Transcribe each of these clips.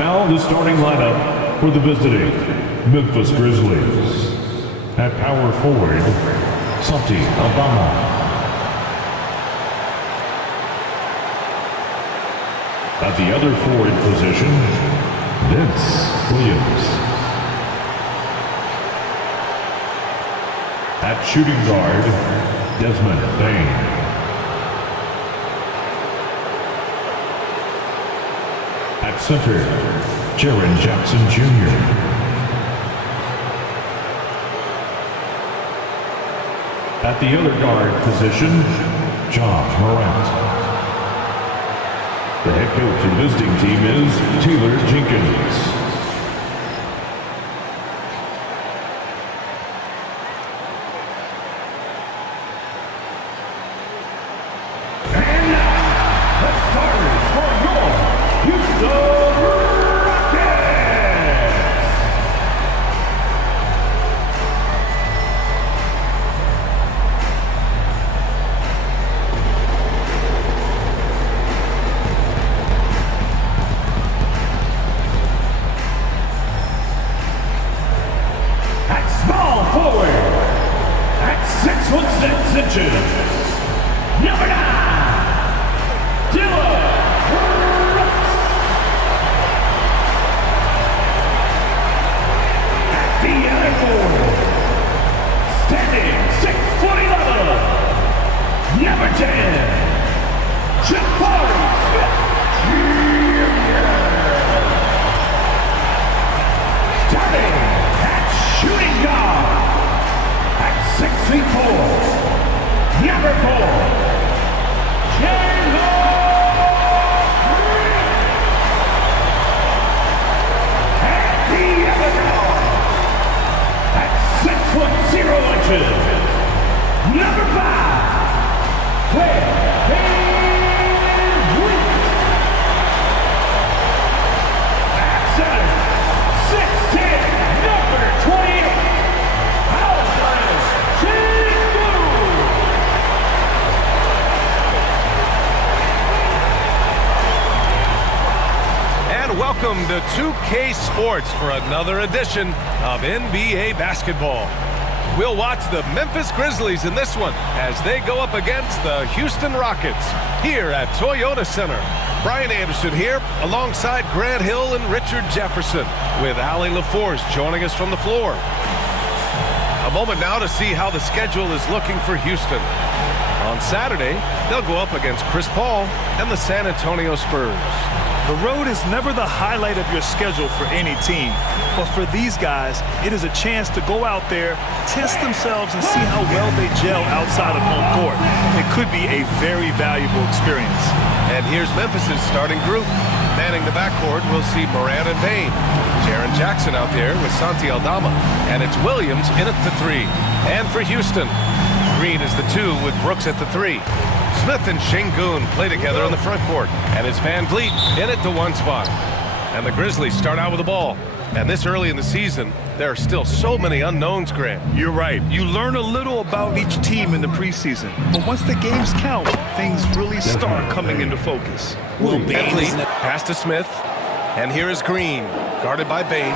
now the starting lineup for the visiting Memphis Grizzlies. At power forward, Santi Aldama. At the other forward position, Vince Williams. At shooting guard, Desmond Bain. At center, Jaren Jackson Jr. At the other guard position, John Morant. The head coach of the visiting team is Taylor Jenkins. And now, the starters for your Houston Rockets! Small forward at 6 foot 6 inches. Number 9, Dylan Brooks. At the other forward, standing 6 foot 11. Number 10, Jabari Smith Jr. Starting shooting guard at 6 feet 4. Number 4, Jalen Green. At the other guard at 6 foot 0 inches. Number 5, Claire Van Vliet. At center, 6'10", number 28. Welcome to 2K Sports for another edition of NBA basketball. We'll watch the Memphis Grizzlies in this one as they go up against the Houston Rockets here at Toyota Center. Brian Anderson here alongside Grant Hill and Richard Jefferson with Allie LaForce joining us from the floor. A moment now to see how the schedule is looking for Houston. On Saturday, they'll go up against Chris Paul and the San Antonio Spurs. The road is never the highlight of your schedule for any team, but for these guys, it is a chance to go out there, test themselves, and see how well they gel outside of home court. It could be a very valuable experience. And here's Memphis's starting group. Manning the backcourt, we'll see Morant and Bain. Jaren Jackson out there with Santi Aldama, and it's Williams in at the 3. And for Houston, Green is the 2 with Brooks at the 3. Smith and Şengün play together on the front court, and it's Van Vliet in at the 1 spot. And the Grizzlies start out with the ball. And this early in the season, there are still so many unknowns, Grant. You're right. You learn a little about each team in the preseason. But once the games count, things really start coming into focus. Van Vliet, pass to Smith. And here is Green, guarded by Bain.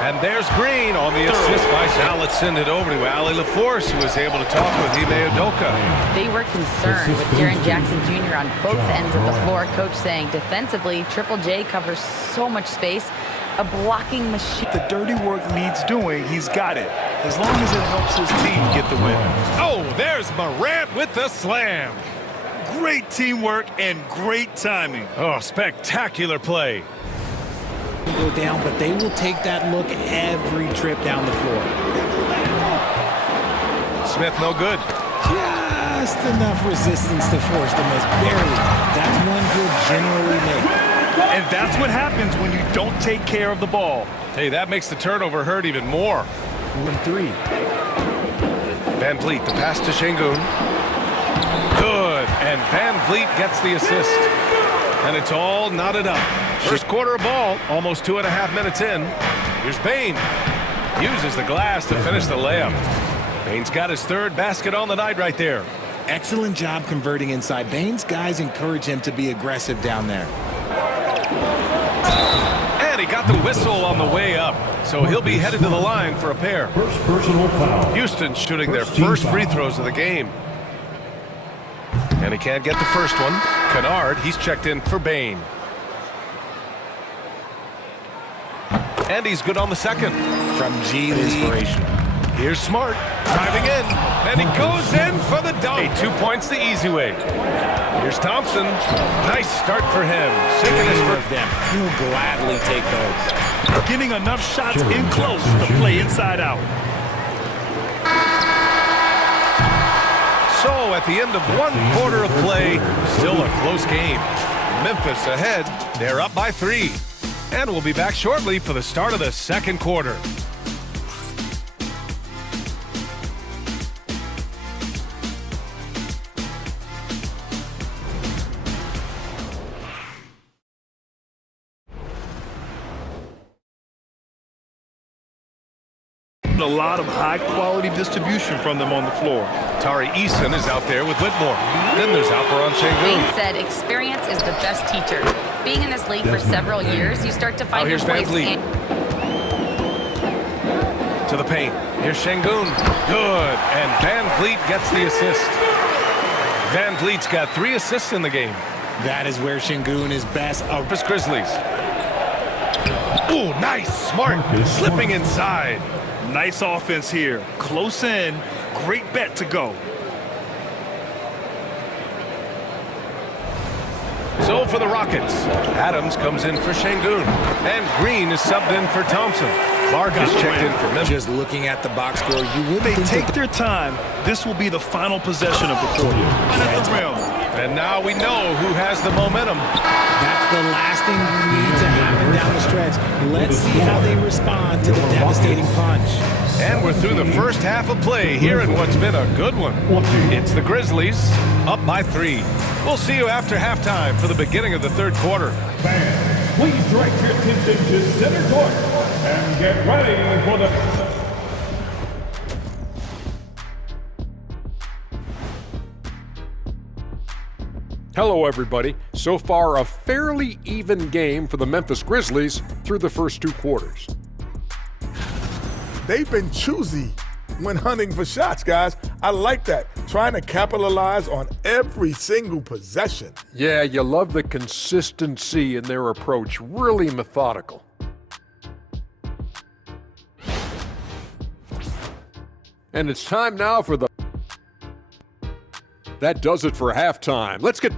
And there's Green on the assist by. Now let's send it over to Allie LaForce, who was able to talk with Ime Udoka. They were concerned with Jaren Jackson Jr. on both ends of the floor. Coach saying defensively, Triple J covers so much space. A blocking machine. The dirty work needs doing, he's got it. As long as it helps his team get the win. Oh, there's Morant with the slam. Great teamwork and great timing. Oh, spectacular play. Go down, but they will take that look every trip down the floor. Smith no good. Just enough resistance to force the miss. Barely. That's one he'll generally make. And that's what happens when you don't take care of the ball. Hey, that makes the turnover hurt even more. 1-3. Van Vliet, the pass to Şengün. Good, and Van Vliet gets the assist. And it's all knotted up. First quarter of ball, almost 2.5 minutes in. Here's Bain. Uses the glass to finish the layup. Bain's got his 3rd basket on the night right there. Excellent job converting inside. Bain's guys encourage him to be aggressive down there. got the whistle on the way up, so he'll be headed to the line for a pair. First personal foul. Houston shooting their Team first foul. free throws of the game. And he can't get the first one. Kennard, he's checked in for Bain. And he's good on the second. From G League. Inspiration. Here's Smart, driving in, and he goes in for the dunk. 2 points the easy way. Here's Thompson. Nice start for him. Sinking his Of first. them. He'll gladly take those. Getting enough shots in close to play inside out. So at the end of 1 quarter of play, still a close game. Memphis ahead. They're up by 3. And we'll be back shortly for the start of the second quarter. A lot of high-quality distribution from them on the floor. Tari Eason is out there with Whitmore. Then there's Alperon Bain Şengün. said experience is the best teacher. Being in this league for several years, you start to find your here's Van place. Vliet. To the paint. Here's Şengün. Good. And Van Vliet gets the assist. Van Vliet's got 3 assists in the game. That is where Şengün is best. Memphis Grizzlies. Ooh, nice. Smart. Slipping inside. Nice offense here. Close in. Great bet to go. So for the Rockets, Adams comes in for Şengün. And Green is subbed in for Thompson. Clark is checked in for Memphis. Just looking at the box score, you wouldn't They think take that their time. This will be the final possession of the quarter. Right at the rim. And now we know who has the momentum. that's the last thing you need to happen down the stretch. Let's see how they respond to the devastating punch. And we're through the first half of play here in what's been a good one. It's the Grizzlies up by 3. We'll see you after halftime for the beginning of the third quarter. Fans, please direct your attention to center court and get ready for the... Hello, everybody. So far, a fairly even game for the Memphis Grizzlies through the first 2 quarters. They've been choosy when hunting for shots, guys. I like that. Trying to capitalize on every single possession. Yeah, you love the consistency in their approach. Really methodical. And it's time now for the... That does it for halftime. Let's get...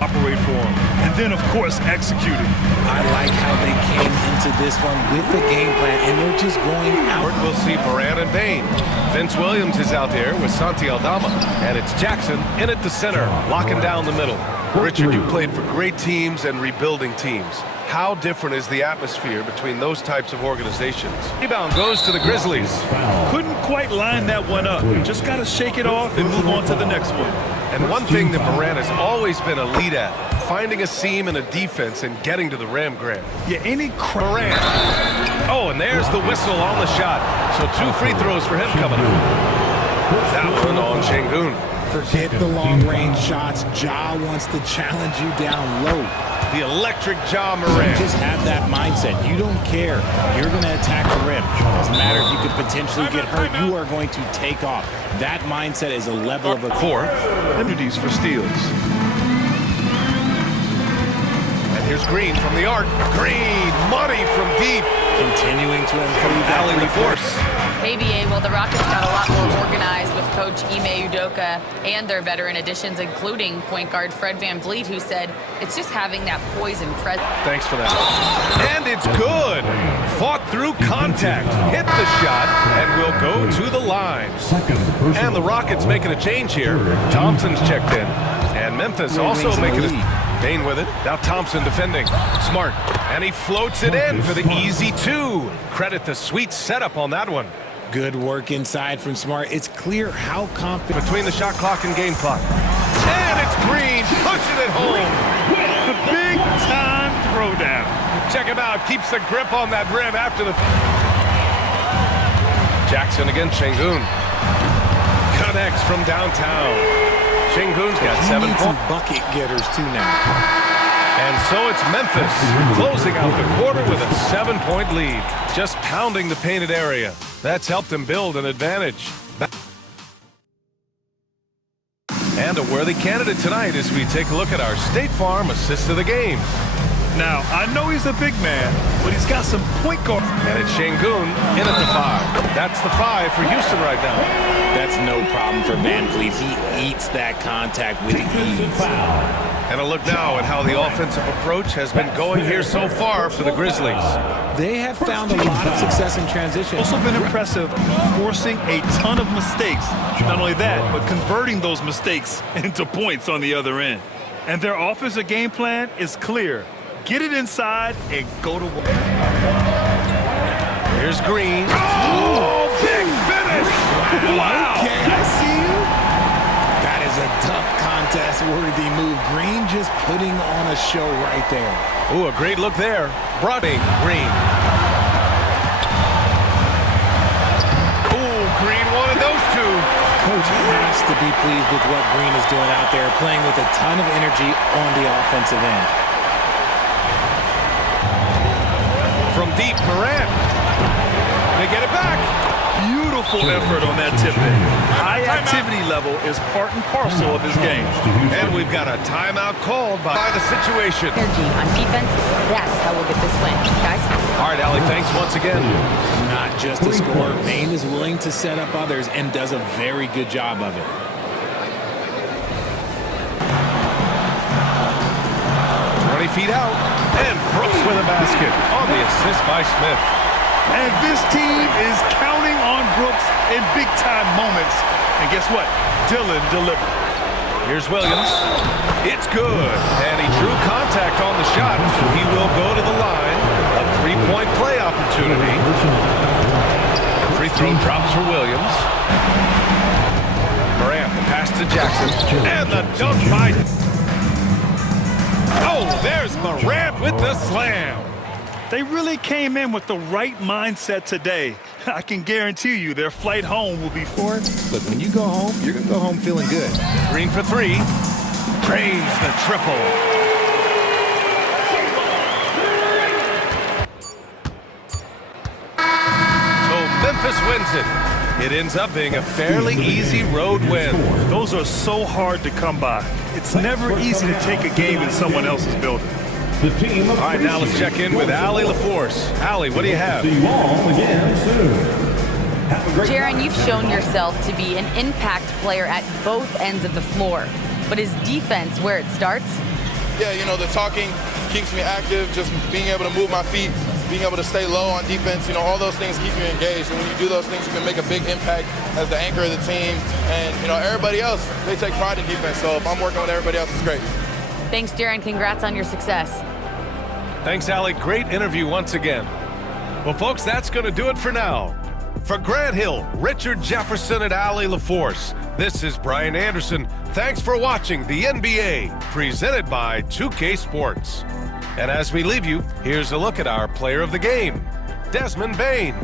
Operate for them. And then, of course, execute it. I like how they came into this one with the game plan, and they're just going out. We'll see Moran and Bain. Vince Williams is out there with Santi Aldama. And it's Jackson in at the center, locking down the middle. Richard, you played for great teams and rebuilding teams. How different is the atmosphere between those types of organizations? Rebound goes to the Grizzlies. Couldn't quite line that one up. Just got to shake it off and move on to the next one. And one thing that Moran has always been elite at, finding a seam in a defense and getting to the rim, Grant. Yeah, any Moran. Oh, and there's the whistle on the shot. So 2 free throws for him coming up. That one on Şengün. Forget the long-range shots. Ja wants to challenge you down low. The electric Ja Moran. Just have that mindset. You don't care. You're going to attack the rim. Doesn't matter if you could potentially get hurt. You are going to take off. That mindset is a level of a... 4. opportunities for steals. And here's Green from the arc. Green, money from deep. Continuing to improve Valley the that force. ABA, well, the Rockets got a lot more organized with Coach Ime Udoka and their veteran additions, including point guard Fred Van Vliet, who said it's just having that poise and presence. Thanks for that. And it's good. Fought through contact. Hit the shot and will go to the line. And the Rockets making a change here. Thompson's checked in. And Memphis also making a... Bain with it. Now Thompson defending. Smart. And he floats it in for the easy 2. Credit the sweet setup on that one. Good work inside from Smart. It's clear how confident... Between the shot clock and game clock. And it's Green pushing it home. The big-time throwdown. Check him out. Keeps the grip on that rim after the... Jackson against Şengün. Connects from downtown. Şengün's got You 7 need some points. bucket getters too now. And so it's Memphis closing out the quarter with a 7-point lead, just pounding the painted area. That's helped them build an advantage. And a worthy candidate tonight as we take a look at our State Farm assist of the game. Now, I know he's a big man, but he's got some point guard. And it's Şengün in at the 5. That's the 5 for Houston right now. That's no problem for Van Vliet. He eats that contact with ease. And a look now at how the offensive approach has been going here so far for the Grizzlies. They have found a lot of success in transition. Also been impressive, forcing a ton of mistakes. Not only that, but converting those mistakes into points on the other end. And their offensive game plan is clear. Get it inside and go to work. Here's Green. Oh, big finish! Wow! Okay, I see you. That is a tough contest-worthy move. Green just putting on a show right there. Ooh, a great look there. Broading Green. Ooh, Green wanted those two. Coach has to be pleased with what Green is doing out there, playing with a ton of energy on the offensive end. From deep, Morant. They get it back. Beautiful effort on that tip-in. High activity level is part and parcel of his game. And we've got a timeout called by the situation. Energy on defense, that's how we'll get this win. Guys? All right, Allie, thanks once again. Not just a scorer, Bane is willing to set up others and does a very good job of it. Feet out, and Brooks with a basket on the assist by Smith. And this team is counting on Brooks in big-time moments. And guess what? Dillon delivered. Here's Williams. It's good, and he drew contact on the shot. He will go to the line. A three-point play opportunity. Free throw drops for Williams. Morant, the pass to Jackson, and the dunk by... Oh, there's Morant with the slam. They really came in with the right mindset today. I can guarantee you their flight home will be for it. Look, when you go home, you're going to go home feeling good. Green for 3. Drains the triple. So Memphis wins it. It ends up being a fairly easy road win. Those are so hard to come by. It's never easy to take a game in someone else's building. The team All right, now let's check in with Allie LaForce. Allie, what do you have? See you all again soon. Have a great Jaron, you've shown yourself to be an impact player at both ends of the floor. But is defense where it starts? Yeah, you know, the talking keeps me active, just being able to move my feet, being able to stay low on defense, you know, all those things keep you engaged. And when you do those things, you can make a big impact as the anchor of the team. And, you know, everybody else, they take pride in defense. So if I'm working with everybody else, it's great. Thanks, Jaron. Congrats on your success. Thanks, Allie. Great interview once again. Well, folks, that's going to do it for now. For Grant Hill, Richard Jefferson, and Allie LaForce, this is Brian Anderson. Thanks for watching the NBA, presented by 2K Sports. And as we leave you, here's a look at our player of the game, Desmond Bane.